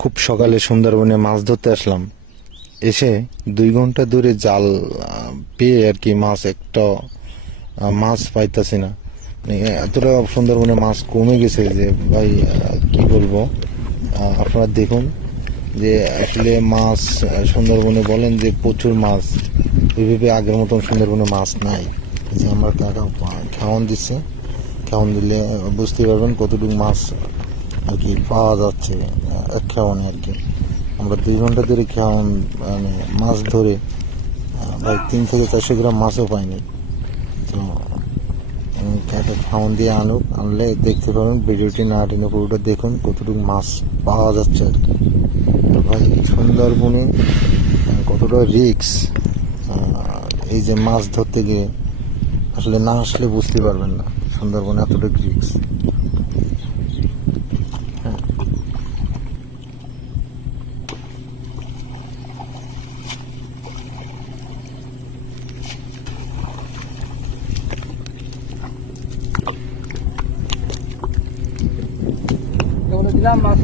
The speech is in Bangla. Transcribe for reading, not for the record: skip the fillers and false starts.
খুব সকালে সুন্দরবনে মাছ ধরতে আসলাম। এসে 2 ঘন্টা ধরে জাল পেয়ে আর কি মাছ একটা মাছ পাইতাছি না। মানে এতটা সুন্দরবনে মাছ কমে গেছে যে ভাই কি বলবো। আপনারা দেখুন যে আসলে মাছ সুন্দরবনে বলেন যে প্রচুর মাছ, ওইভাবে আগের মতন সুন্দরবনে মাছ নাই। যে আমার কাকা খাওয়ান দিচ্ছে, খাওয়ান দিলে বুঝতে পারবেন কতটুকু মাছ আর কি পাওয়া যাচ্ছে এক খাওয়ানে আর কি। আমরা 2 ঘন্টা ধরে খাওয়ান মানে মাছ ধরে প্রায় 300 থেকে 400 গ্রাম মাছও পাইনি। তো কাকা খাওয়ান দিয়ে আনলে দেখতে পাবেন, ভিডিওটি না টেনে পুরোটা দেখুন কতটুকু মাছ পাওয়া যাচ্ছে আর কি। তো ভাই সুন্দরবনে কতটা রিক্স, এই যে মাছ ধরতে গিয়ে আসলে না আসলে বুঝতে পারবেন না সুন্দরবনে এতটা রিক্স। দিলাম মাছ